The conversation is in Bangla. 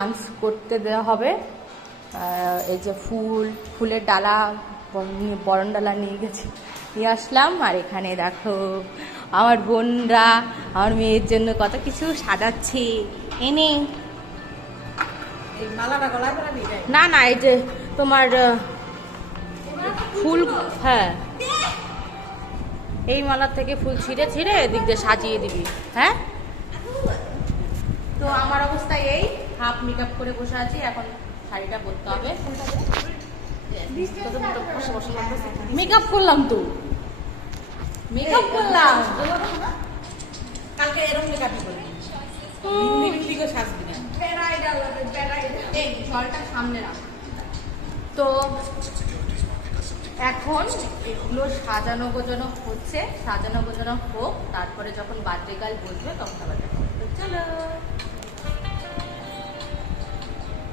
ডান্স করতে দেওয়া হবে। এই যে ফুলের ডালা, বরণ ডালা নিয়ে আসলাম। আর এখানে দেখো আমার বোনরা আমার মেয়ের জন্য কত কিছু সাজাচ্ছে। এনে না না, এই যে তোমার ফুল, হ্যাঁ এই মালার থেকে ফুল ছিঁড়ে ছিঁড়ে এদিক দিয়ে সাজিয়ে দিবি। হ্যাঁ, তো আমার অবস্থা এই, হাফ মেকআপ করে বসে আছি। এখন শাড়িটা পরতে হবে। মেকআপ করলাম তো, মেকআপ করলাম কালকে এরকম মেকআপই করবি, সাজবি না, জলটা সামনে রাখ। তো এখন এগুলো সাজানো গোজানো হচ্ছে, সাজানো গোজানো হোক, তারপরে যখন বার্থডে গার্ল বসবে তখন আবার দেখা হবে। চলো।